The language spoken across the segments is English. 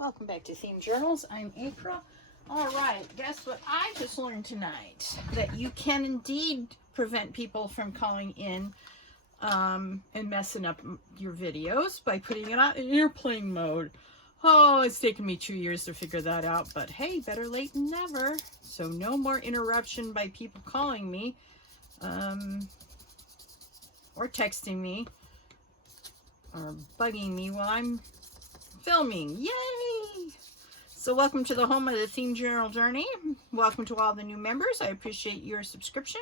Welcome back to Themed Journals. I'm April. All right, guess what I just learned tonight? That you can indeed prevent people from calling in and messing up your videos by putting it on airplane mode. Oh, it's taken me 2 years to figure that out, but hey, better late than never. So no more interruption by people calling me or texting me or bugging me while I'm filming. Yay! So welcome to the home of the Themed Journal Journey. Welcome to all the new members. I appreciate your subscription.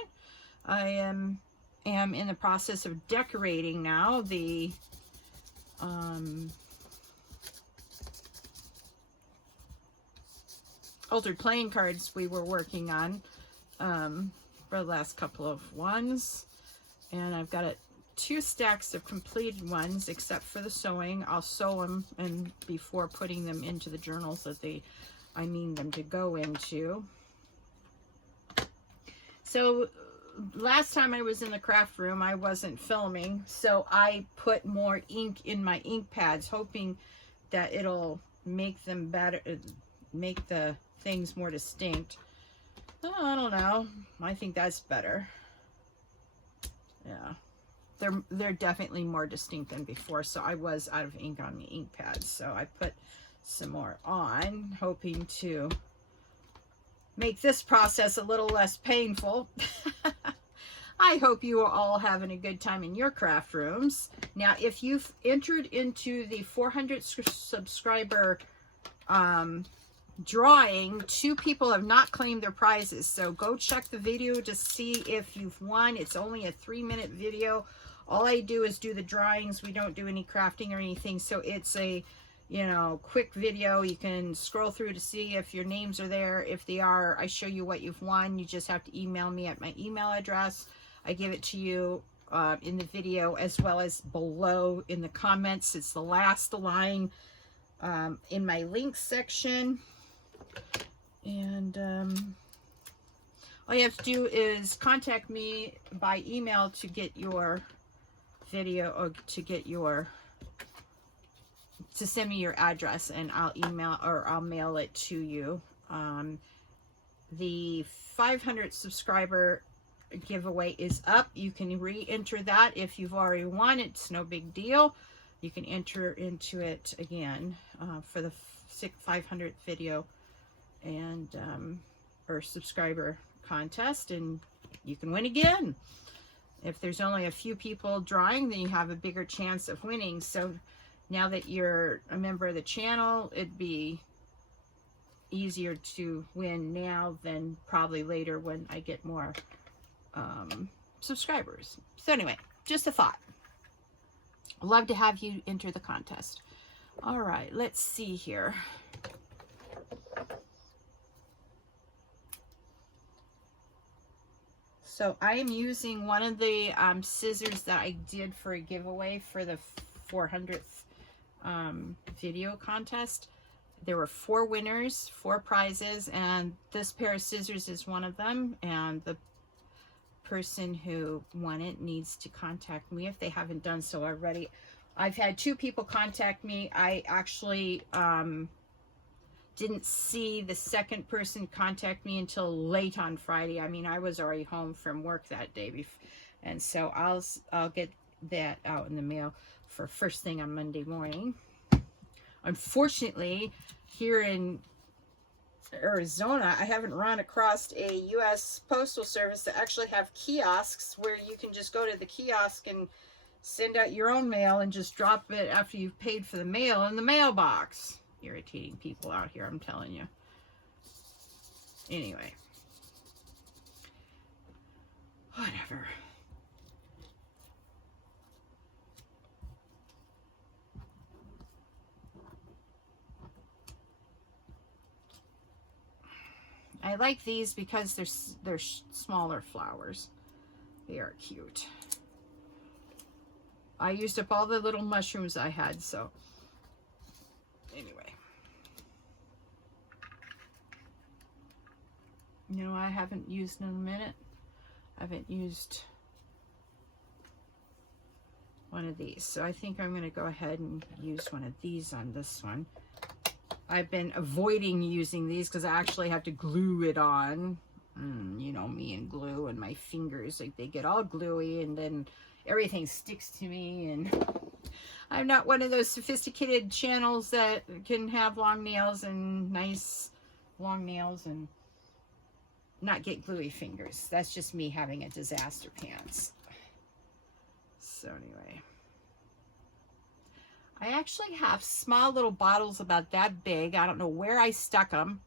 I am in the process of decorating now the altered playing cards we were working on for the last couple of ones. And I've got 2 stacks of completed ones, except for the sewing. I'll sew them and before putting them into the journals that I mean them to go into. So last time I was in the craft room, I wasn't filming, so I put more ink in my ink pads, hoping that it'll make them better, make the things more distinct. Oh, I don't know. I think that's better. Yeah. They're definitely more distinct than before, so I was out of ink on the ink pads, so I put some more on, hoping to make this process a little less painful. I hope you are all having a good time in your craft rooms. Now, if you've entered into the 400 subscriber drawing, 2 people have not claimed their prizes, so go check the video to see if you've won. It's only a 3-minute video. All I do is do the drawings. We don't do any crafting or anything, so it's a, you know, quick video. You can scroll through to see if your names are there. If they are, I show you what you've won. You just have to email me at my email address. I give it to you in the video, as well as below in the comments. It's the last line in my links section. And all you have to do is contact me by email to get your video, or to send me your address, and I'll email or I'll mail it to you. The 500 subscriber giveaway is up. You can re-enter that if you've already won. It's no big deal. You can enter into it again for the 500th video and or subscriber contest, and you can win again. If there's only a few people drawing, then you have a bigger chance of winning. So now that you're a member of the channel, it'd be easier to win now than probably later when I get more subscribers. So anyway, just a thought. Love to have you enter the contest. All right, let's see here. So I am using one of the scissors that I did for a giveaway for the 400th video contest. There were 4 winners, 4 prizes, and this pair of scissors is one of them. And the person who won it needs to contact me if they haven't done so already. I've had 2 people contact me. I actually didn't see the second person contact me until late on Friday. I mean, I was already home from work that day, and so I'll get that out in the mail for first thing on Monday morning. Unfortunately, here in Arizona, I haven't run across a U.S. Postal Service that actually have kiosks where you can just go to the kiosk and send out your own mail and just drop it after you've paid for the mail in the mailbox. Irritating people out here, I'm telling you. Anyway, whatever. I like these because they're smaller flowers. They are cute. I used up all the little mushrooms I had, so anyway. You know, I haven't used in a minute. I haven't used one of these. So I think I'm going to go ahead and use one of these on this one. I've been avoiding using these because I actually have to glue it on. You know me and glue and my fingers, like they get all gluey and then everything sticks to me, and I'm not one of those sophisticated channels that can have long nails and nice long nails and not get gluey fingers. That's just me having a disaster pants. So anyway, I actually have small little bottles about that big. I don't know where I stuck them.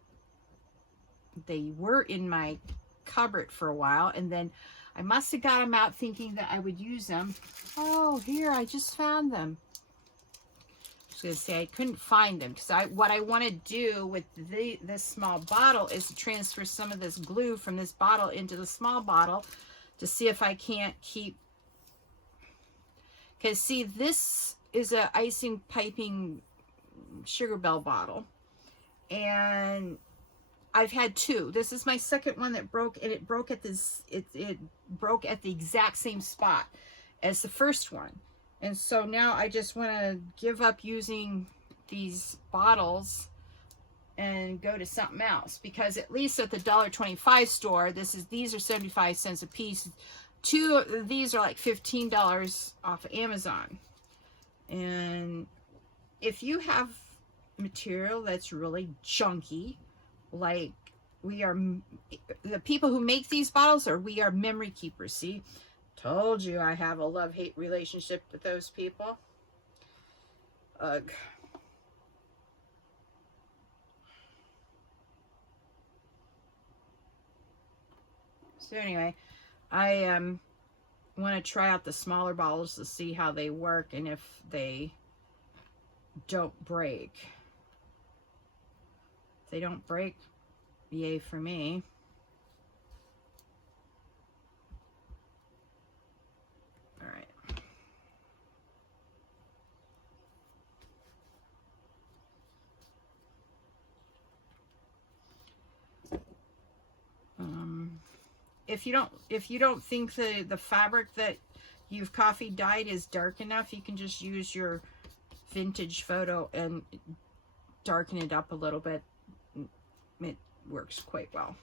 They were in my cupboard for a while, and then I must have got them out thinking that I would use them. Oh, here, I just found them. I was going to say I couldn't find them because what I want to do with this small bottle is to transfer some of this glue from this bottle into the small bottle to see if I can't keep, because see, this is a icing piping Sugar Bell bottle, and I've had two. This is my second one that broke, and it broke at this, it broke at the exact same spot as the first one. And so now I just want to give up using these bottles and go to something else, because at least at the $1.25 store, these are 75 cents a piece. Two of these are like $15 off of Amazon. And if you have material that's really junky, like the people who make these bottles, or we are memory keepers. See, told you I have a love-hate relationship with those people. Ugh. So anyway, I want to try out the smaller bottles to see how they work and if they don't break. If they don't break, yay for me. All right. If you don't think the fabric that you've coffee dyed is dark enough, you can just use your vintage photo and darken it up a little bit. It works quite well.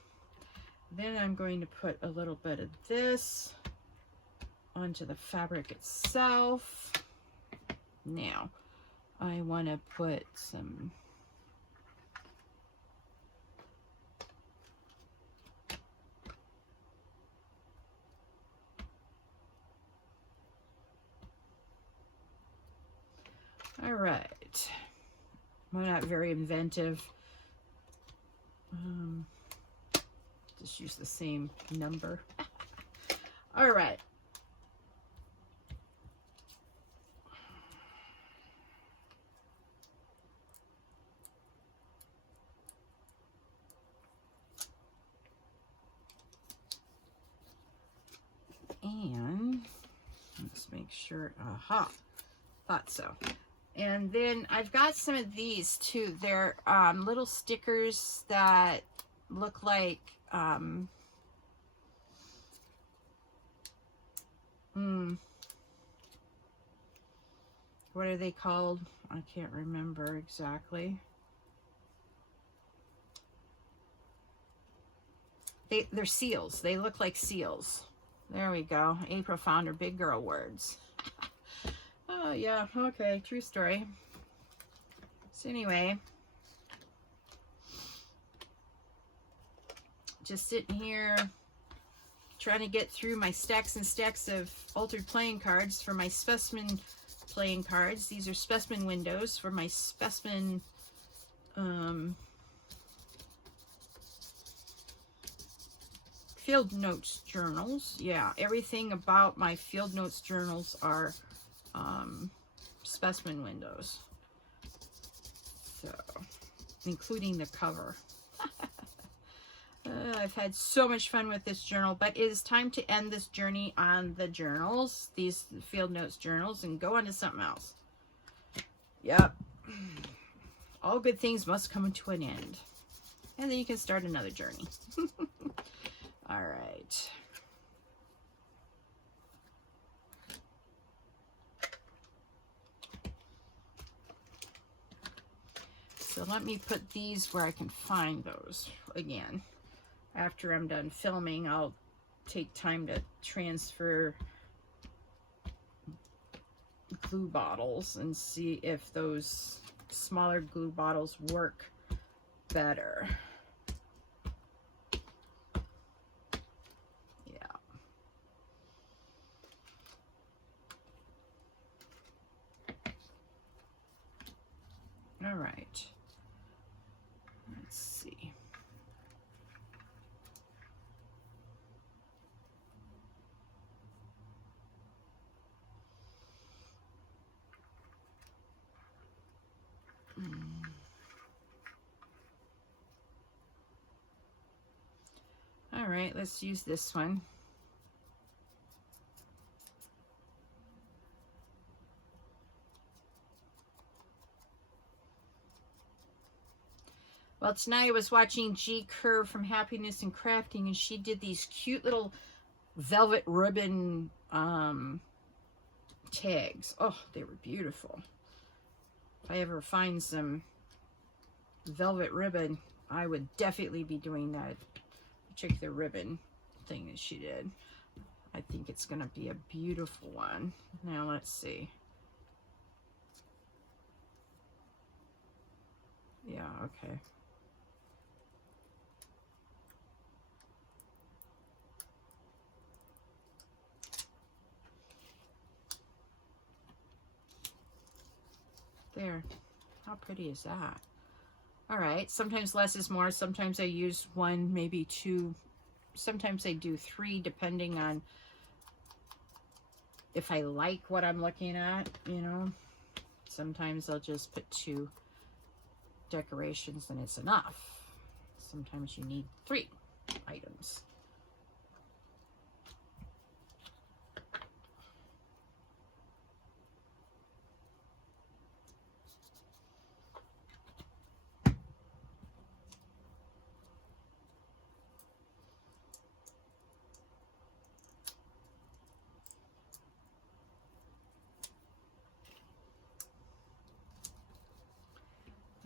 Then I'm going to put a little bit of this onto the fabric itself. Now I want to put some all right. I'm not very inventive. Just use the same number. All right. And let's make sure, aha, thought so. And then I've got some of these too. They're little stickers that look like what are they called? I can't remember exactly. They're seals. They look like seals. There we go. April found her big girl words. Oh yeah, okay, true story. So anyway, just sitting here trying to get through my stacks and stacks of altered playing cards for my Specimen playing cards. These are Specimen windows for my Specimen field notes journals. Yeah, everything about my field notes journals are Specimen windows. So, including the cover. I've had so much fun with this journal, but it is time to end this journey on the journals, these field notes journals, and go on to something else. Yep. All good things must come to an end. And then you can start another journey. All right. So let me put these where I can find those again. After I'm done filming, I'll take time to transfer glue bottles and see if those smaller glue bottles work better. Yeah. All right. Let's see. All right, let's use this one. Well, tonight I was watching G Curve from Happiness and Crafting, and she did these cute little velvet ribbon tags. Oh, they were beautiful. If I ever find some velvet ribbon, I would definitely be doing that. Check the ribbon thing that she did. I think it's going to be a beautiful one. Now let's see. Yeah, okay. There. How pretty is that? All right, sometimes less is more. Sometimes I use one, maybe two. Sometimes I do three, depending on if I like what I'm looking at, you know. Sometimes I'll just put two decorations and it's enough. Sometimes you need 3 items.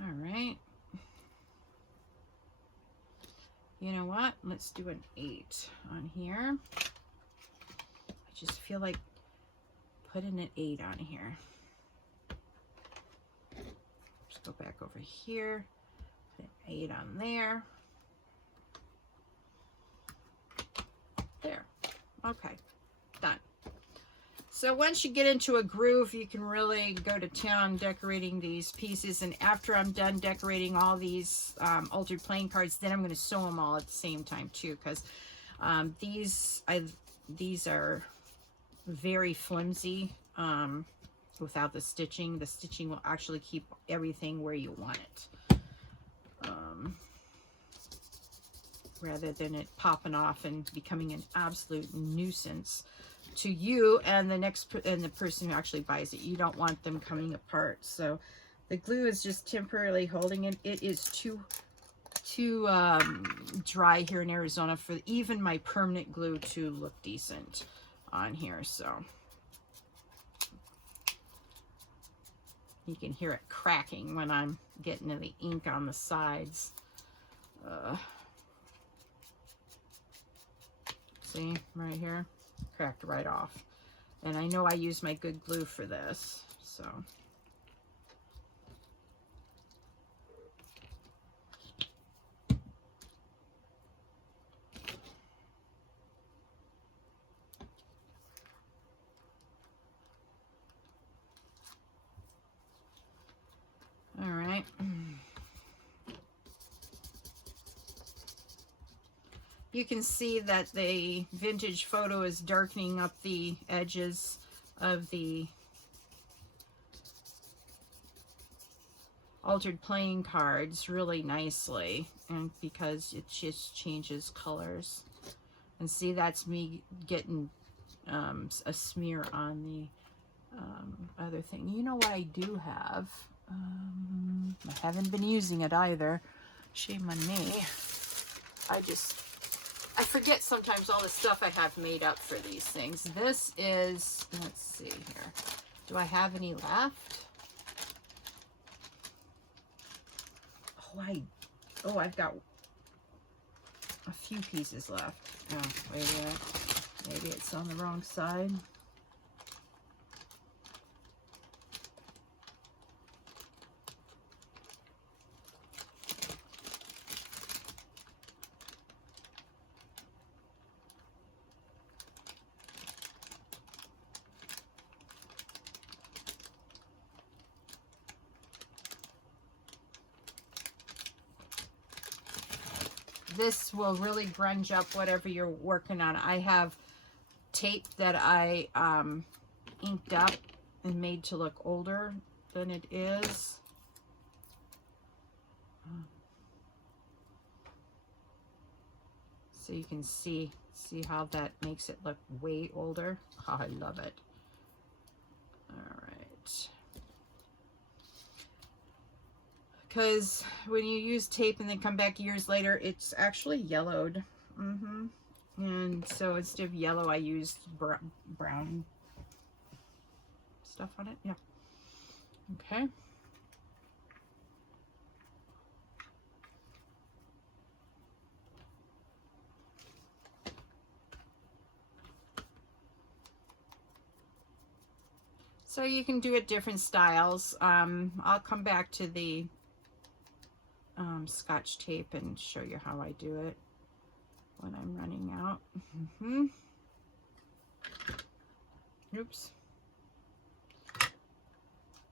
All right. You know what? Let's do an 8 on here. I just feel like putting an 8 on here. Just go back over here. Put an 8 on there. There. Okay. Done. So once you get into a groove, you can really go to town decorating these pieces. And after I'm done decorating all these altered playing cards, then I'm going to sew them all at the same time too, because these are very flimsy without the stitching. The stitching will actually keep everything where you want it, rather than it popping off and becoming an absolute nuisance to you and the person who actually buys it. You don't want them coming apart. So the glue is just temporarily holding it. It is too dry here in Arizona for even my permanent glue to look decent on here. So you can hear it cracking when I'm getting to the ink on the sides. See right here? Cracked right off. And I know I use my good glue for this, so. All right. You can see that the vintage photo is darkening up the edges of the altered playing cards really nicely, and because it just changes colors. And see, that's me getting a smear on the other thing. You know what I do have? I haven't been using it either. Shame on me. I forget sometimes all the stuff I have made up for these things. This is, let's see here. Do I have any left? I've got a few pieces left. Oh, wait a minute. Maybe it's on the wrong side. This will really grunge up whatever you're working on. I have tape that I inked up and made to look older than it is. So you can see how that makes it look way older. Oh, I love it. All right. Because when you use tape and then come back years later, it's actually yellowed. And so instead of yellow, I used brown stuff on it. Yeah. Okay. So you can do it different styles. I'll come back to the Scotch tape and show you how I do it when I'm running out. Oops.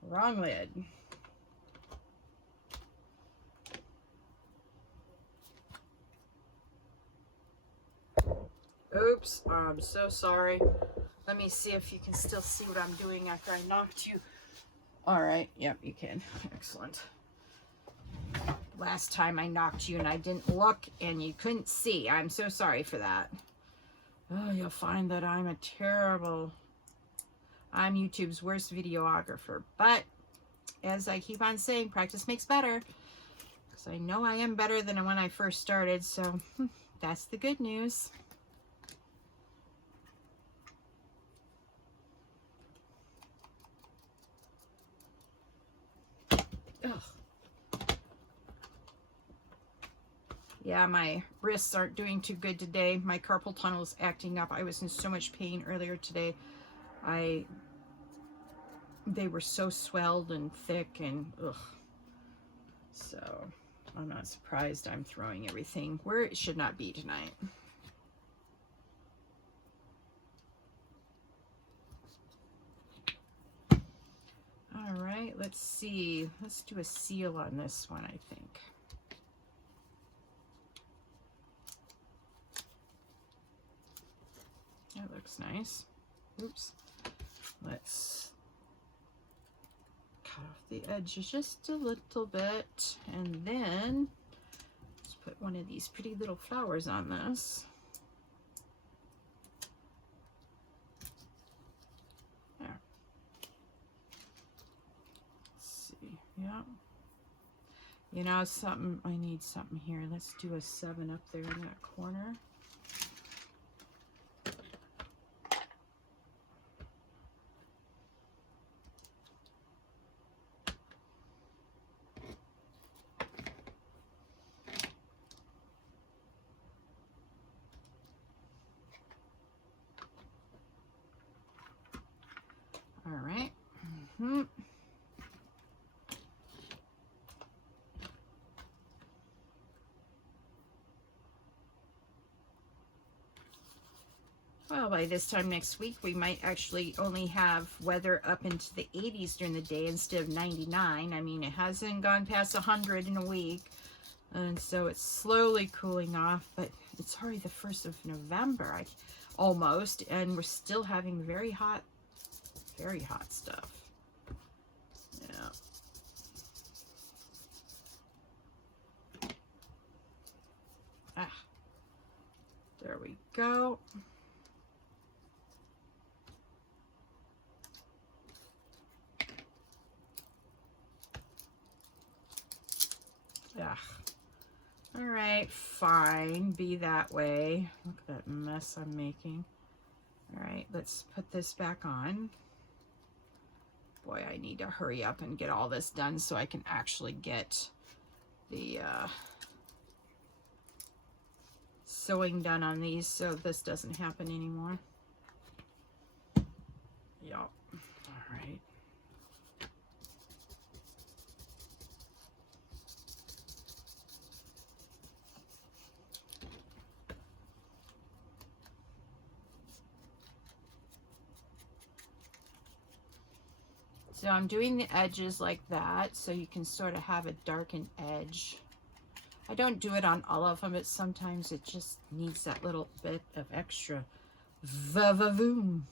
Wrong lid. Oops, I'm so sorry. Let me see if you can still see what I'm doing after I knocked you. All right, yep, you can. Excellent. Last time I knocked you and I didn't look and you couldn't see. I'm so sorry for that. Oh, you'll find that I'm YouTube's worst videographer. But as I keep on saying, practice makes better. Because I know I am better than when I first started. So that's the good news. Ugh. Yeah, my wrists aren't doing too good today. My carpal tunnel is acting up. I was in so much pain earlier today. They were so swelled and thick and ugh. So I'm not surprised I'm throwing everything where it should not be tonight. All right, let's see. Let's do a seal on this one, I think. That looks nice. Oops. Let's cut off the edges just a little bit, and then let's put one of these pretty little flowers on this. There. Let's see. Yeah. You know something? I need something here. Let's do a 7 up there in that corner. All right. Well, by this time next week, we might actually only have weather up into the 80s during the day instead of 99. I mean, it hasn't gone past 100 in a week. And so it's slowly cooling off, but it's already the 1st of November, almost, and we're still having very hot stuff. Yeah. There we go. Yeah. All right, fine, be that way. Look at that mess I'm making. All right, let's put this back on. Boy, I need to hurry up and get all this done so I can actually get the sewing done on these so this doesn't happen anymore. Yep. All right. So I'm doing the edges like that so you can sort of have a darkened edge. I don't do it on all of them, but sometimes it just needs that little bit of extra va-va-voom.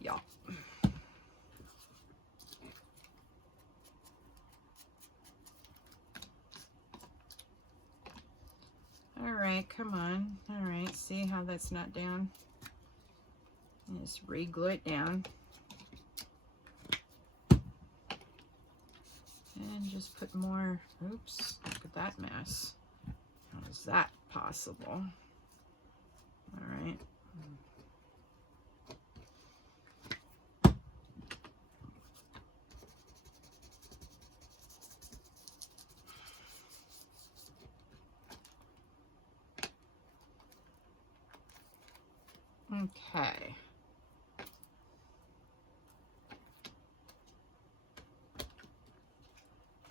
Yeah. All right, come on. All right, see how that's not down? Just re-glue it down. And just put more, oops, look at that mess. How is that possible? All right. Okay.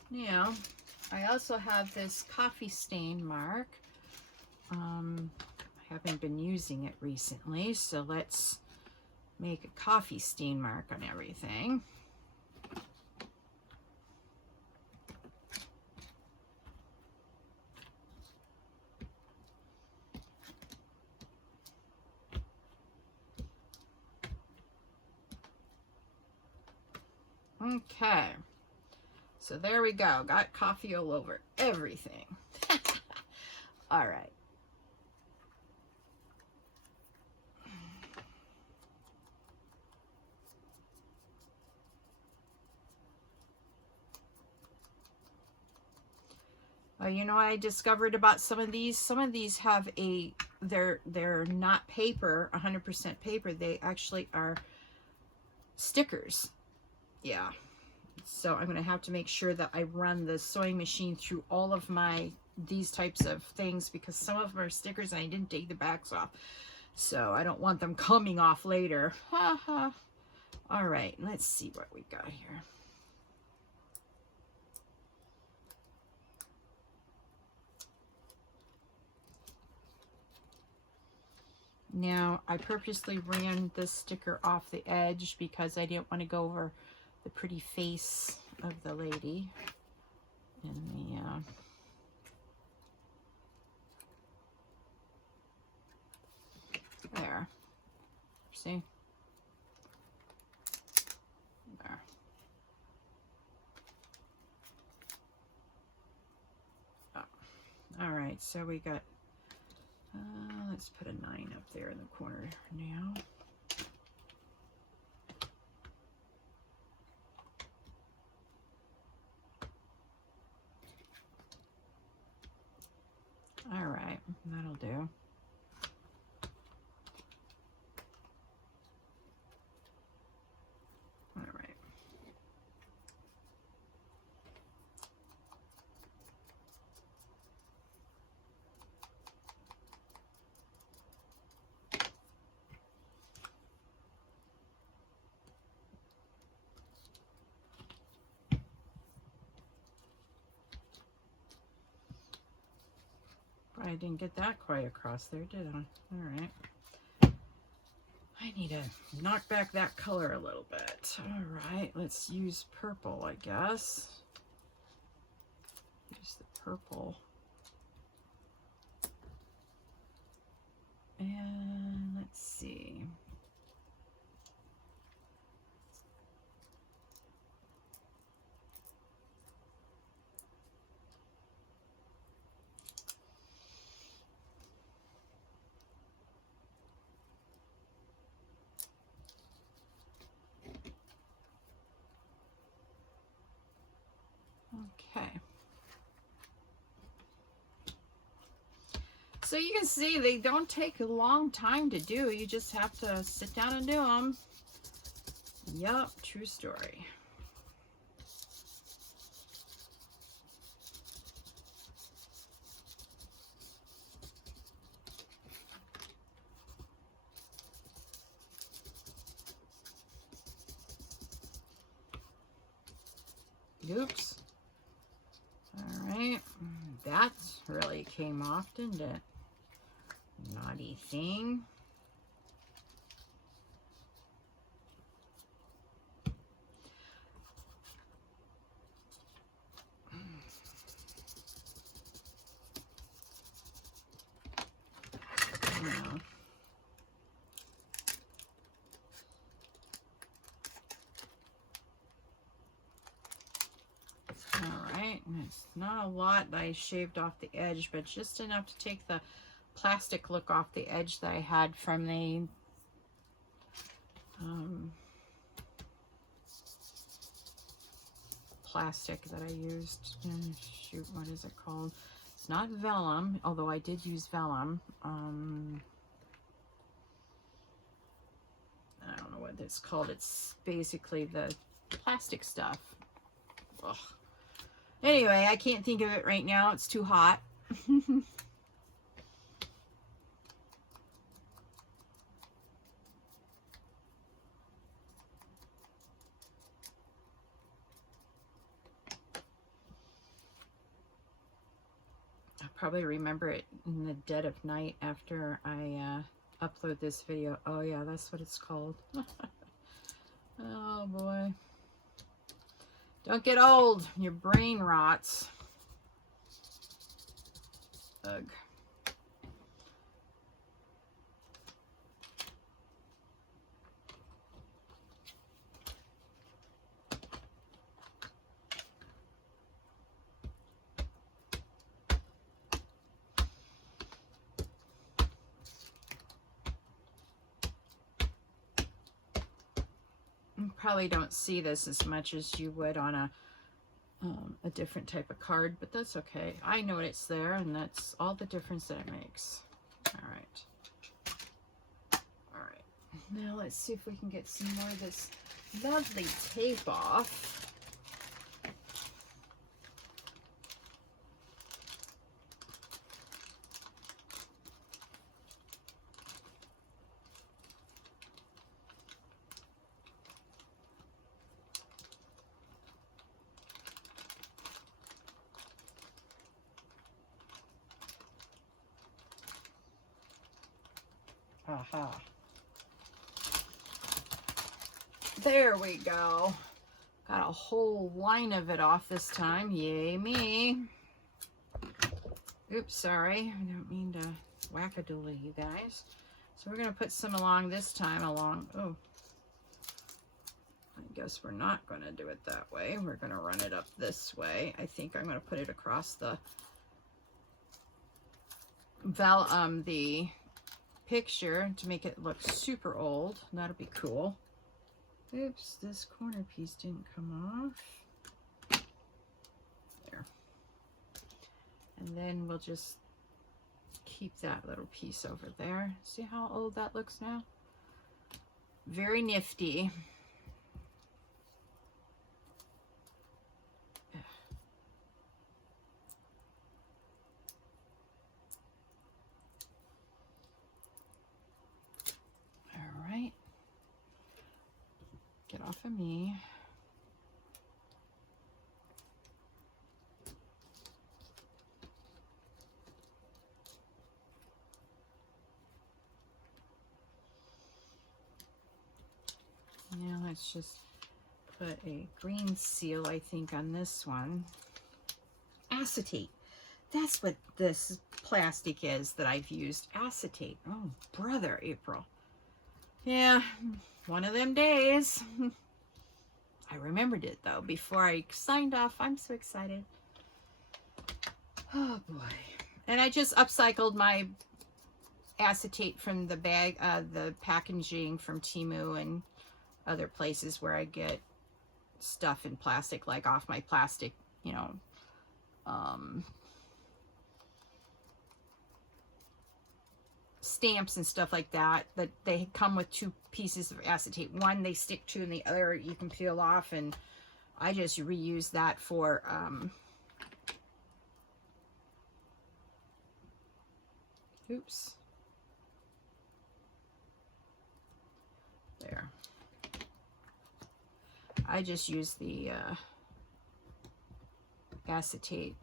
Now, I also have this coffee stain mark. I haven't been using it recently, so let's make a coffee stain mark on everything. Okay, so there we go. Got coffee all over everything. All right. You know, I discovered about some of these. Some of these have a, they're not paper, 100% paper. They actually are stickers. Yeah. So I'm going to have to make sure that I run the sewing machine through all of these types of things, because some of them are stickers and I didn't take the backs off. So I don't want them coming off later. Ha ha. All right, let's see what we got here. Now, I purposely ran this sticker off the edge because I didn't want to go over the pretty face of the lady. And there. See? There. Oh. All right, so we got, let's put a 9 up there in the corner now. All right, that'll do. All right. I didn't get that quite across there, did I? All right. I need to knock back that color a little bit. All right, let's use purple, I guess. Use the purple. And let's see. Okay. So you can see they don't take a long time to do. You just have to sit down and do them. Yup, true story. Oops. All right. That really came off, didn't it? Naughty thing. No. Alright, it's not a lot that I shaved off the edge, but just enough to take the plastic look off the edge that I had from the plastic that I used. Shoot, what is it called? It's not vellum, although I did use vellum. I don't know what it's called. It's basically the plastic stuff. Ugh. Anyway, I can't think of it right now. It's too hot. I'll probably remember it in the dead of night after I upload this video. Oh yeah, that's what it's called. Oh boy. Don't get old. Your brain rots. Ugh. You probably don't see this as much as you would on a different type of card, but that's okay. I know it's there, and that's all the difference that it makes. All right. All right. Now let's see if we can get some more of this lovely tape off. Aha. There we go. Got a whole line of it off this time. Yay me. Oops, sorry. I don't mean to whack-a-doodle you guys. So we're going to put some along this time along. Oh, I guess we're not going to do it that way. We're going to run it up this way. I think I'm going to put it across the picture to make it look super old. That'll be cool. Oops, this corner piece didn't come off. There. And then we'll just keep that little piece over there. See how old that looks now? Very nifty. Get off of me. Now let's just put a green seal, I think, on this one. Acetate. That's what this plastic is that I've used. Acetate. Oh, brother, April. Yeah, one of them days. I remembered it, though, before I signed off. I'm so excited. Oh, boy. And I just upcycled my acetate from the bag, the packaging from Temu and other places where I get stuff in plastic, like off my plastic, you know, stamps and stuff like that, that they come with two pieces of acetate. One they stick to and the other you can peel off, and I just reuse that for oops, there. I just use the acetate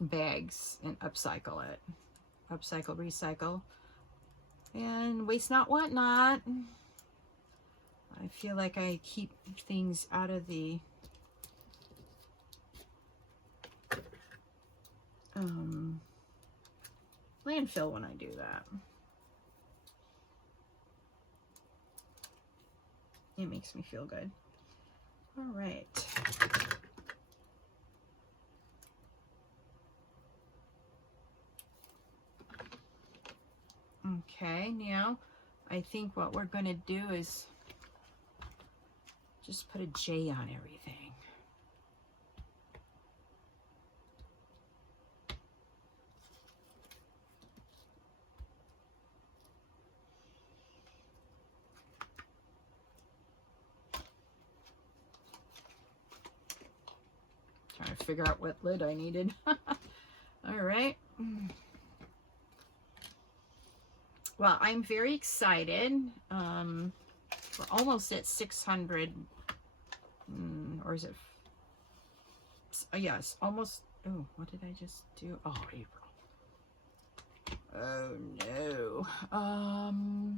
bags and upcycle it. Upcycle, recycle, and waste not, want not. I feel like I keep things out of the landfill when I do that. It makes me feel good. All right. Okay, now I think what we're going to do is just put a J on everything. Trying to figure out what lid I needed. All right. Well, I'm very excited. We're almost at 600, or is it? Yes, almost. Oh, what did I just do? Oh, April. Oh no.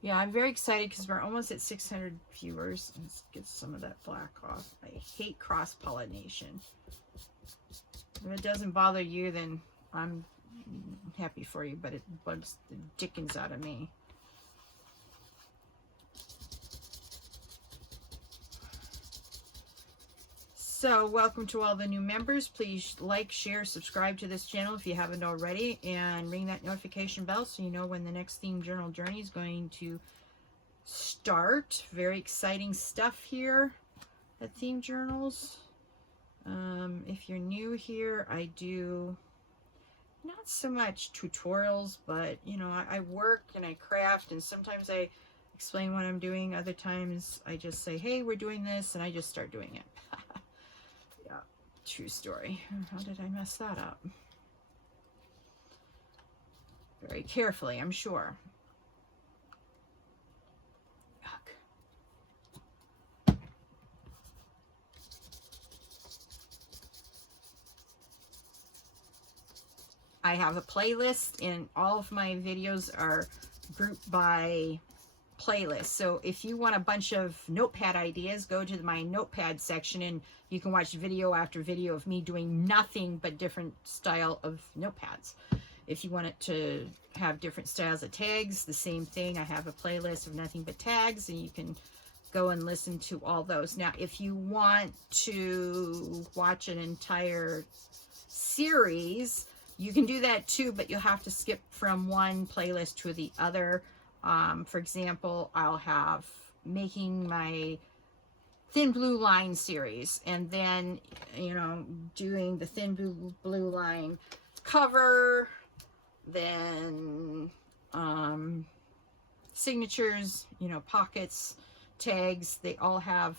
Yeah, I'm very excited because we're almost at 600 viewers. Let's get some of that black off. I hate cross-pollination. If it doesn't bother you, then I'm happy for you, but it bugs the dickens out of me. So welcome to all the new members. Please like, share, subscribe to this channel if you haven't already, and ring that notification bell so you know when the next theme journal journey is going to start. Very exciting stuff here at Theme Journals. If you're new here, I do not so much tutorials, but you know, I work and I craft, and sometimes I explain what I'm doing. Other times I just say, hey, we're doing this, and I just start doing it. Yeah, true story. How did I mess that up? Very carefully, I'm sure. I have a playlist, and all of my videos are grouped by playlist. So if you want a bunch of notepad ideas, go to my notepad section and you can watch video after video of me doing nothing but different style of notepads. If you want it to have different styles of tags, the same thing. I have a playlist of nothing but tags, and you can go and listen to all those. Now, if you want to watch an entire series, you can do that too, but you'll have to skip from one playlist to the other. For example, I'll have making my thin blue line series, and then, you know, doing the thin blue line cover, then signatures, you know, pockets, tags. They all have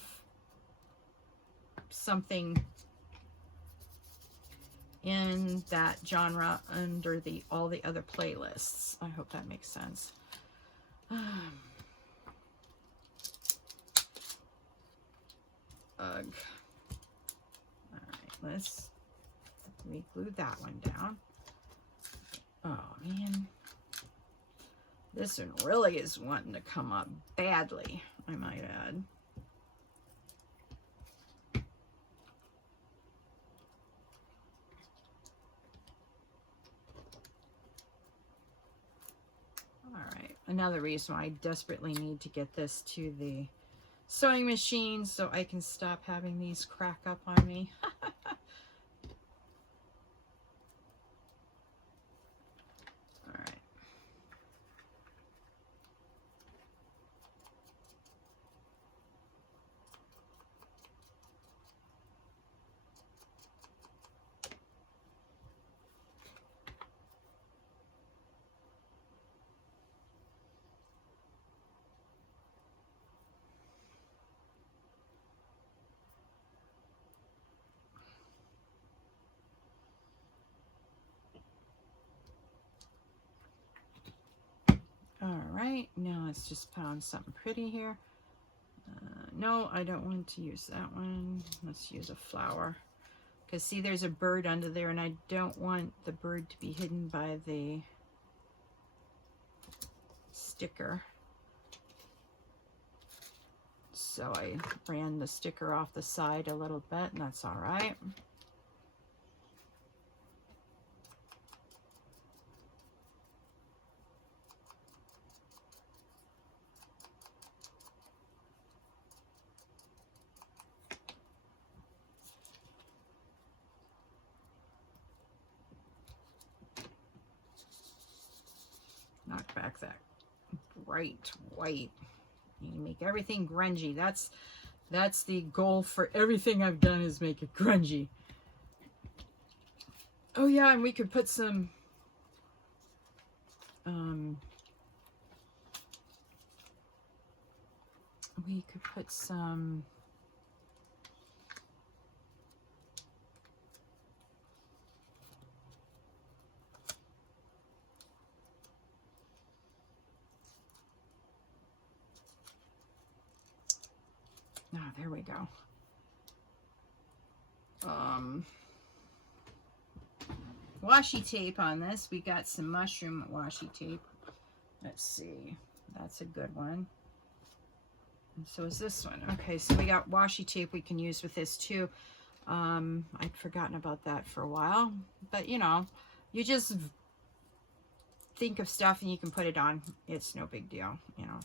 something in that genre under all the other playlists. I hope that makes sense. Ugh. All right, let's re-glue that one down. Oh man, this one really is wanting to come up badly, I might add. Another reason why I desperately need to get this to the sewing machine so I can stop having these crack up on me. All right. All right, now let's just put on something pretty here. No, I don't want to use that one. Let's use a flower. Because see, there's a bird under there, and I don't want the bird to be hidden by the sticker. So I ran the sticker off the side a little bit, and that's all right. Knock back that bright white. You make everything grungy. That's the goal for everything I've done, is make it grungy. Oh yeah, and we could put some oh, there we go. Washi tape on this. We got some mushroom washi tape. Let's see. That's a good one. And so is this one. Okay, so we got washi tape we can use with this too. I'd forgotten about that for a while. But you know, you just think of stuff and you can put it on. It's no big deal, you know.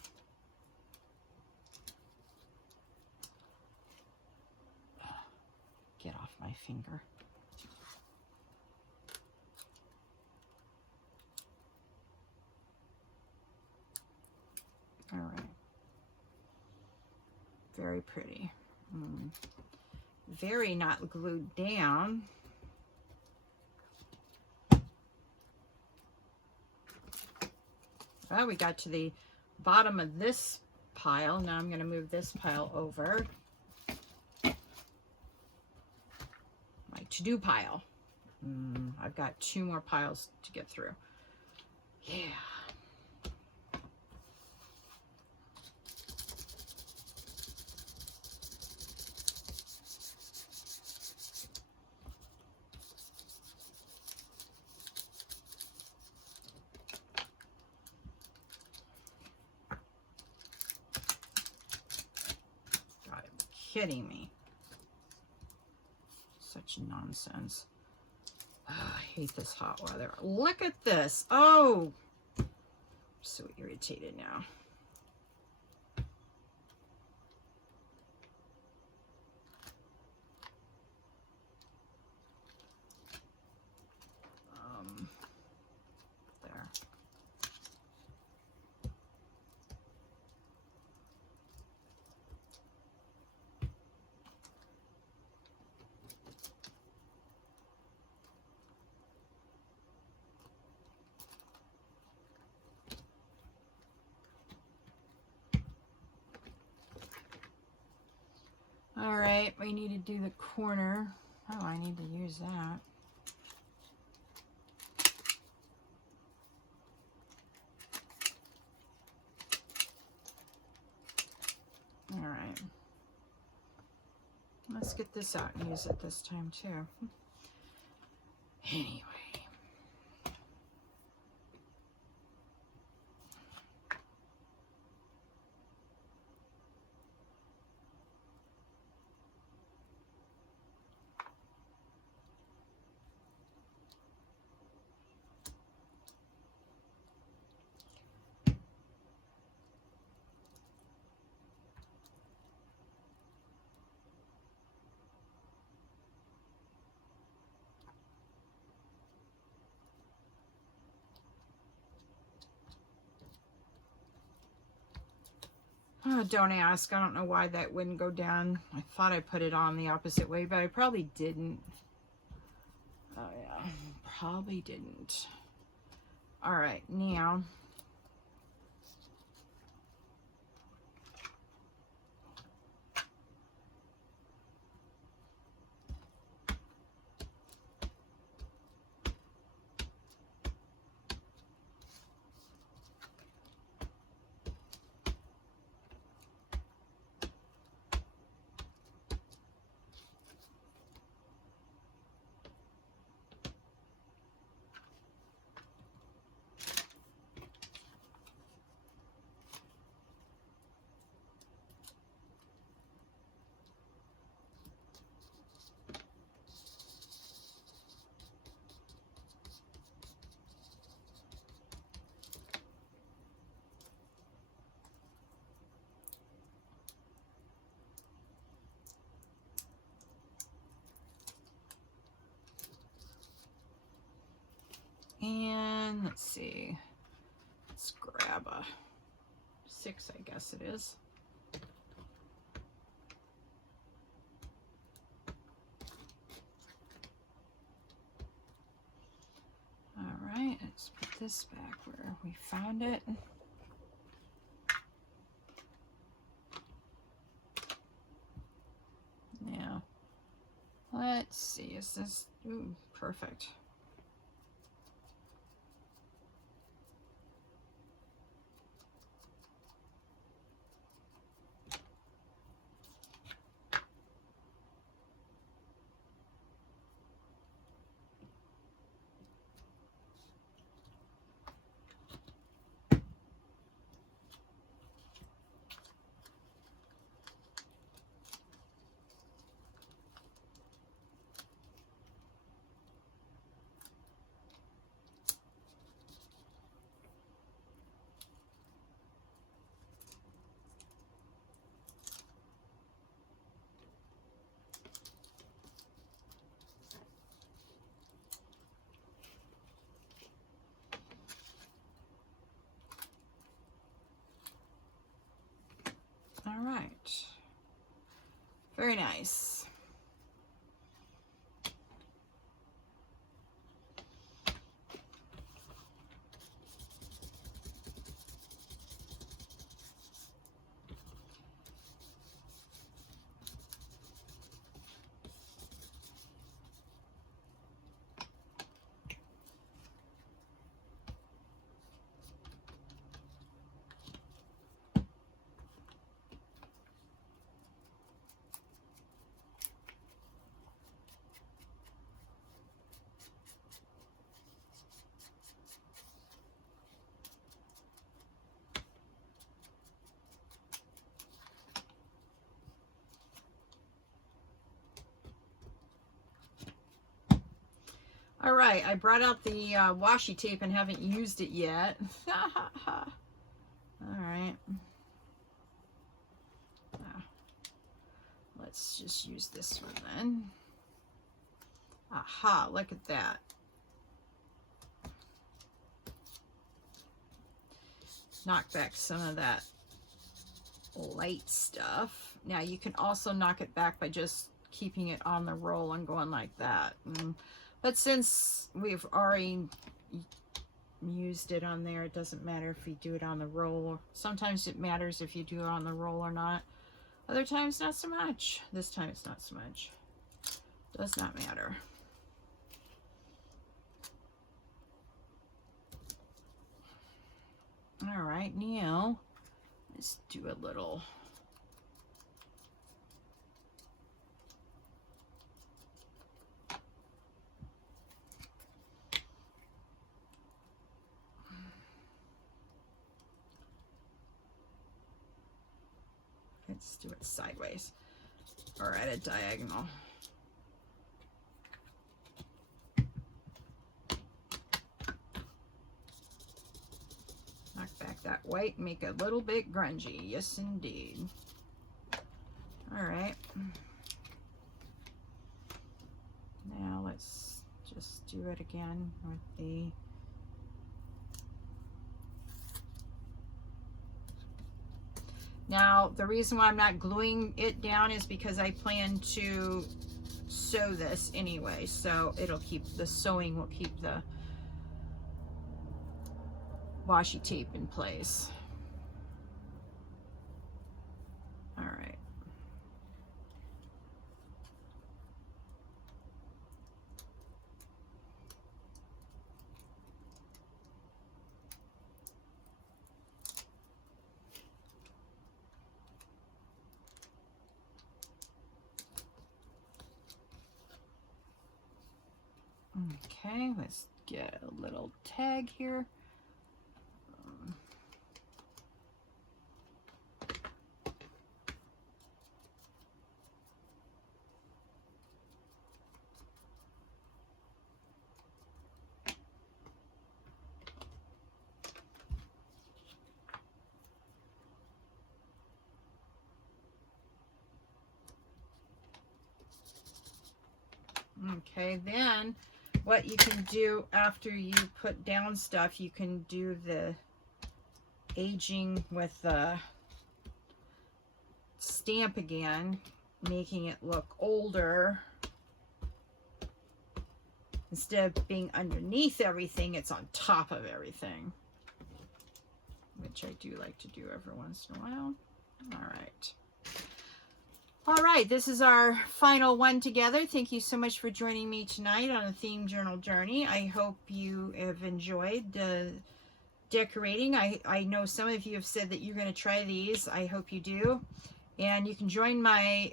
Get off my finger. All right. Very pretty. Very not glued down. Well, we got to the bottom of this pile. Now I'm going to move this pile over. My to-do pile. I've got 2 more piles to get through. Yeah. Kidding me. Such nonsense. Oh, I hate this hot weather. Look at this. Oh, I'm so irritated now. There. All right, we need to do the corner. Oh, I need to use that. All right. Let's get this out and use it this time too. Anyway. Oh, don't ask. I don't know why that wouldn't go down. I thought I put it on the opposite way, but I probably didn't. Oh, yeah. Probably didn't. All right, now. let's see. Let's grab a 6, I guess it is. All right, let's put this back where we found it. Now, let's see, is this, ooh, perfect. All right, very nice. All right, I brought out the washi tape and haven't used it yet. All right. Let's just use this one then. Aha, look at that. Knock back some of that light stuff. Now you can also knock it back by just keeping it on the roll and going like that. But since we've already used it on there, it doesn't matter if you do it on the roll. Sometimes it matters if you do it on the roll or not. Other times, not so much. This time it's not so much. Does not matter. All right, now let's do a little. Let's do it sideways or at a diagonal. Knock back that white, make it a little bit grungy. Yes, indeed. All right. Now let's just do it again with the Now, the reason why I'm not gluing it down is because I plan to sew this anyway, so it'll keep, the sewing will keep the washi tape in place. All right. Okay, let's get a little tag here. Okay, then what you can do after you put down stuff, you can do the aging with the stamp again, making it look older. Instead of being underneath everything, it's on top of everything, which I do like to do every once in a while. All right, this is our final one together. Thank you so much for joining me tonight on a theme journal journey. I hope you have enjoyed the decorating. I know some of you have said that you're going to try these. I hope you do. And you can join my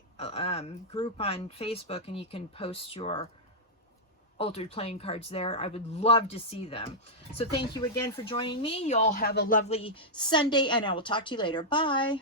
group on Facebook, and you can post your altered playing cards there. I would love to see them. So thank you again for joining me. You all have a lovely Sunday, and I will talk to you later. Bye.